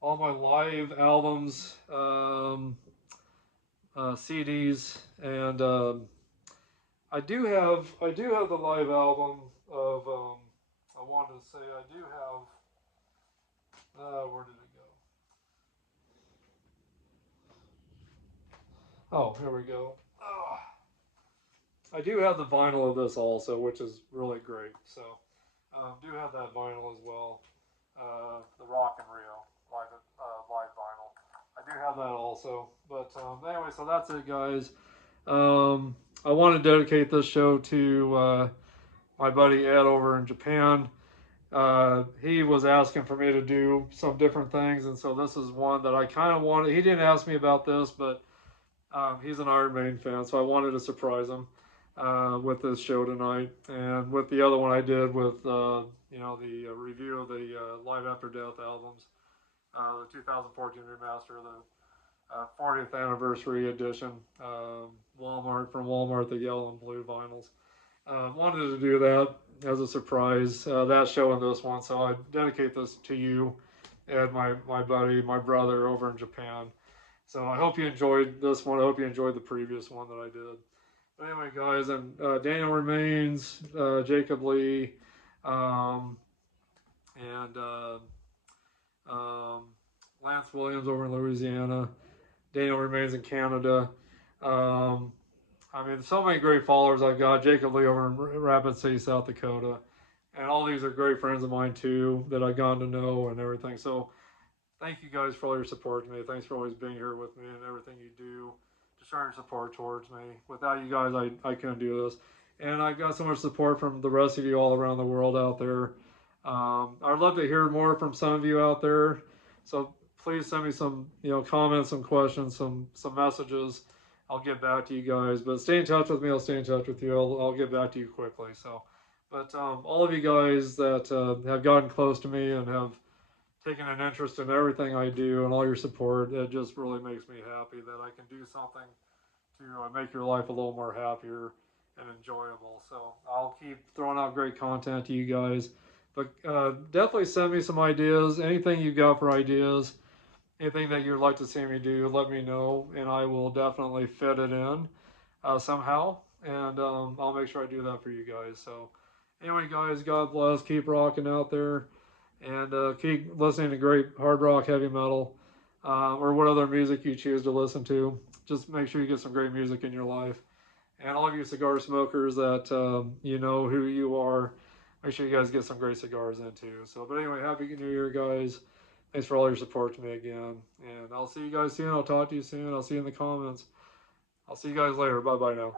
all my live albums, CDs, and I do have the live album of. I wanted to say I do have. Where did it go? Oh, here we go. I do have the vinyl of this also, which is really great. So, do have that vinyl as well. The Rock and Rio live vinyl. I do have that also. But anyway, so that's it, guys. I want to dedicate this show to my buddy Ed over in Japan. He was asking for me to do some different things, and so this is one that I kind of wanted. He didn't ask me about this, but he's an Iron Maiden fan, so I wanted to surprise him with this show tonight, and with the other one I did with the review of the Live After Death albums. the 2014 remaster, the 40th anniversary edition. Walmart, the yellow and blue vinyls. Wanted to do that as a surprise. That show and this one, so I dedicate this to you and my buddy, my brother over in Japan. So I hope you enjoyed this one. I hope you enjoyed the previous one that I did. But anyway, guys, and Daniel Remains, Jacob Lee, um, and um, Lance Williams over in Louisiana. Daniel Remains in Canada. Um, I mean, so many great followers I've got. Jacob Lee over in Rapid City, South Dakota. And all these are great friends of mine, too, that I've gotten to know and everything. So thank you guys for all your support to me. Thanks for always being here with me and everything you do to show your support towards me. Without you guys, I couldn't do this. And I got so much support from the rest of you all around the world out there. I'd love to hear more from some of you out there. So please send me some, comments, some questions, some messages. I'll get back to you guys. But stay in touch with me. I'll stay in touch with you. I'll get back to you quickly. So, but all of you guys that have gotten close to me and have taken an interest in everything I do and all your support, it just really makes me happy that I can do something to make your life a little more happier and enjoyable. So I'll keep throwing out great content to you guys. But definitely send me some ideas. Anything you got for ideas, anything that you'd like to see me do, let me know, and I will definitely fit it in somehow. And I'll make sure I do that for you guys. So anyway, guys, God bless. Keep rocking out there. And keep listening to great hard rock, heavy metal, or what other music you choose to listen to. Just make sure you get some great music in your life. And all of you cigar smokers that you know who you are, make sure you guys get some great cigars in too. So, but anyway, happy New Year, guys. Thanks for all your support to me again. And I'll see you guys soon. I'll talk to you soon. I'll see you in the comments. I'll see you guys later. Bye-bye now.